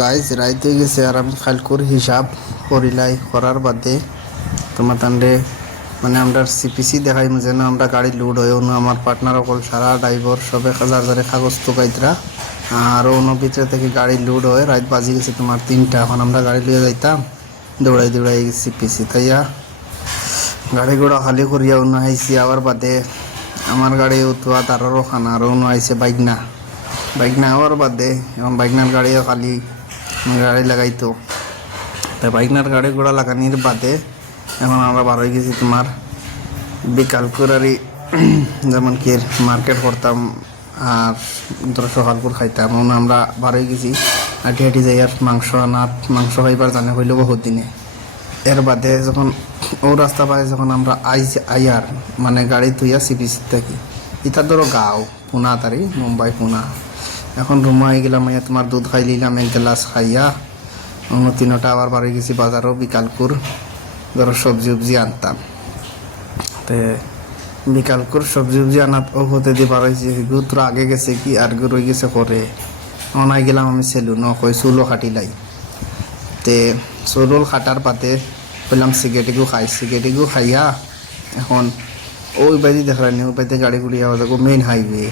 Guys রাইতে গেছে আর আমি খালকুর হিসাব করিলাই করার বাদে তোমার তান্ডে মানে আমরা সিপিসি দেখাই যেন আমরা গাড়ি লোড হয়ে অন্য আমার পার্টনার অকল সারা ড্রাইভার সবে হাজার হাজারে কাগজ তোকাইতরা আর অন্য ভিতরে থেকে গাড়ি লোড হয় রাত বাজি গেছে তোমার 3টা। এখন আমরা গাড়ি লিয়ে যাইতাম দৌড়াই দৌড়াই সিপিসি তাইয়া গাড়ি ঘোড়া খালি করিয়া অন্য আইসি আবার বাদে আমার গাড়ি উঠোয়া তারও খানা আর অন্য আইসে বাইক না হওয়ার বাদে এবং বাইকনার গাড়িও খালি গাড়ি লাগাইতো তাই বাইকনার গাড়ি ঘোড়া লাগানির বাদে এখন আমরা বার হয়ে গেছি তোমার বিকাল করে যেমন কি মার্কেট করতাম আর ধরো সকালপুর খাইতাম এখন আমরা বার হয়ে গেছি হাঁটি হাঁটি যাই আর মাংস খাইবার জানে হইল বহুত দিনে। এর বাদে যখন ও রাস্তা পাই যখন আমরা আইয়ার মানে গাড়ি ধুইয়া সিপিসি থাকি ইতার ধরো গাঁও পুনা তারি মুম্বাই পুনা। এখন রুমে আই গেলাম তোমার দুধ খাই নিলাম 1 গ্লাস খাইয়া অন্য 3টা আবার বাড়ি গেছি বাজারও বিকালপুর ধরো সবজি আনতাম। তে বিকালপুর সবজি আনাত ও হতে দিয়ে বার হয়েছে তোরা আগে গেছে কি আর রয়ে গেছে করে অনাই গেলাম আমি সেলুন কই চুলও কাটিলাই। তে চুল কাটার পাতে বললাম সিগারেটিগু খাইয়া এখন ওই বাইদি দেখানি ওই বাইতে গাড়ি গুড়ি আওয়া যাবো মেইন হাইওয়ে।